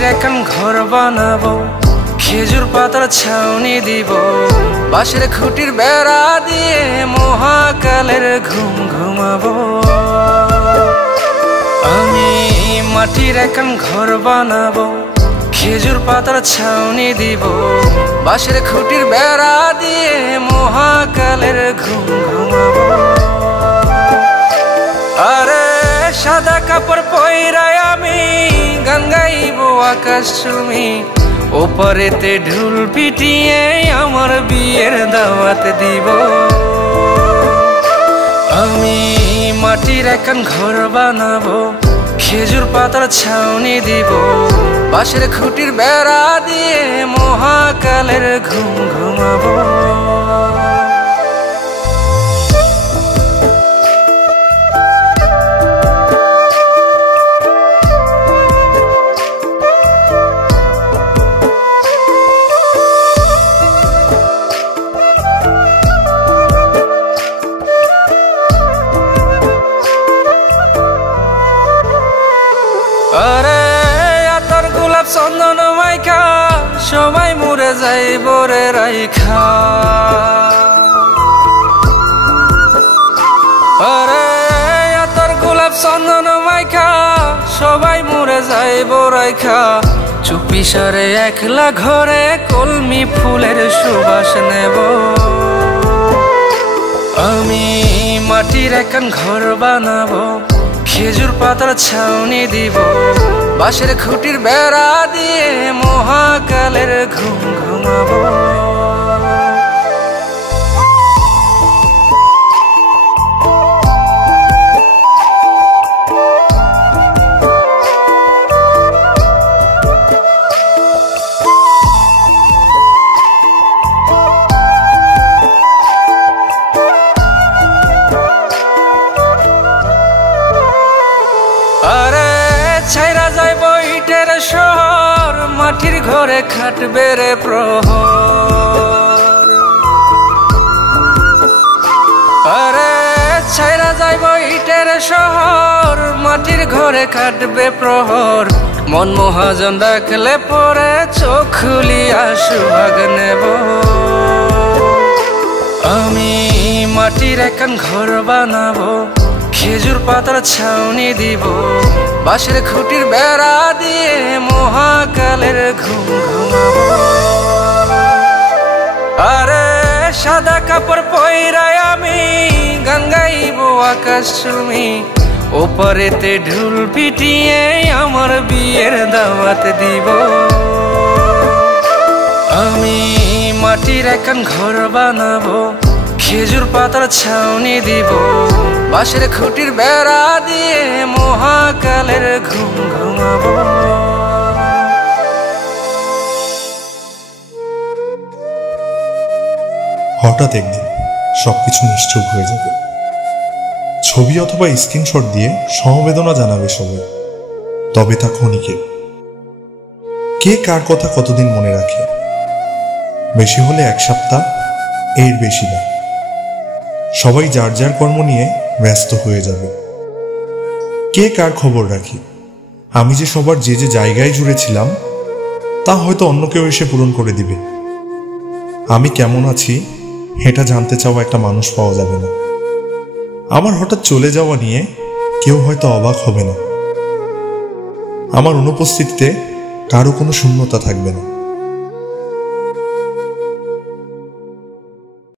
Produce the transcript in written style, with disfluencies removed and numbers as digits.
মাটির এখন ঘর বানাবো, খেজুর পাতার ছাউনি দিব, বাঁশের খুঁটির বেড়া দিয়ে মহাকালের ঘুম ঘুমাবো। আমি মাটির এখন ঘর বানাবো, খেজুর পাতার ছাউনি দিব, বাঁশের খুঁটির বেড়া দিয়ে মহাকালের ঘুম ঘুমাবো। আরে সাদা কাপড় পইরায় আমি গান গাইব আকাশ চুমি, ওপারেতে ঢুল পিটিয়ে আমার বিয়ের দাওয়াত দিব। আমি মাটির এখন ঘর বানাবো, খেজুর পাতার ছাউনি দিব, বাঁশের খুঁটির বেড়া দিয়ে মহাকালের ঘুম ঘুমাবো। আরে আতর গোলাপ চন্দন মাইখা সবাই মরে যাইব রে রাইখা। আরে আতর গোলাপ চন্দন মাইখা সবাই মরে যাইব রাইখা, চুপি সারে একলা ঘরে কলমি ফুলের সুবাস নেব। আমি মাটির এখন ঘর বানাবো, খেজুর পাতার ছাউনি দিব, বাঁশের খুঁটির বেড়া দিয়ে মহাকালের ঘুম ঘুমাবো। আরে ছাইরা যাইব ইটের শহর, মাটির ঘরে খাটবে রে প্রহর। আরে ছাইরা যাইব ইটের শহর, মাটির ঘরে খাটবে প্রহর, মন মহাজন ডাকলে পরে চোখ খুলিয়া সুহাগ নেব। আমি মাটির এখন ঘর বানাবো, খেজুর পাতার ছাউনি দিব, বাঁশের খুঁটির বেড়া দিয়ে মহাকালের ঘুম ঘুমাবো। আরে সাদা কাপড় পইরায় আমি গান গাইব আকাশ চুমি, ওপারেতে ঢুল পিটিয়ে আমার বিয়ের দাওয়াত দিব। আমি মাটির এখন ঘর বানাবো, খেজুর পাতার ছাউনি দিব, বাঁশের খুঁটির বেড়া দিয়ে মহাকালের ঘুম ঘুমাবো। হঠাৎ একদিন সবকিছু নিশ্চুপ হয়ে যাবে। ছবি অথবা স্ক্রিনশট দিয়ে সমবেদনা জানাবে সবাই, তবে তা ক্ষণিকের। কে কার কথা কতদিন মনে রাখে? বেশি হলে এক সপ্তাহ, এর বেশি না। সবাই যার যার কর্ম নিয়ে ব্যস্ত হয়ে যাবে। কে কার খবর রাখি? আমি যে সবার যে যে জায়গায় জুড়েছিলাম তা হয়তো অন্য কেউ এসে পূরণ করে দিবে। আমি কেমন আছি এটা জানতে চাওয়া একটা মানুষ পাওয়া যাবে না। আমার হঠাৎ চলে যাওয়া নিয়ে কেউ হয়তো অবাক হবে না। আমার অনুপস্থিতিতে কারো কোনো শূন্যতা থাকবে না।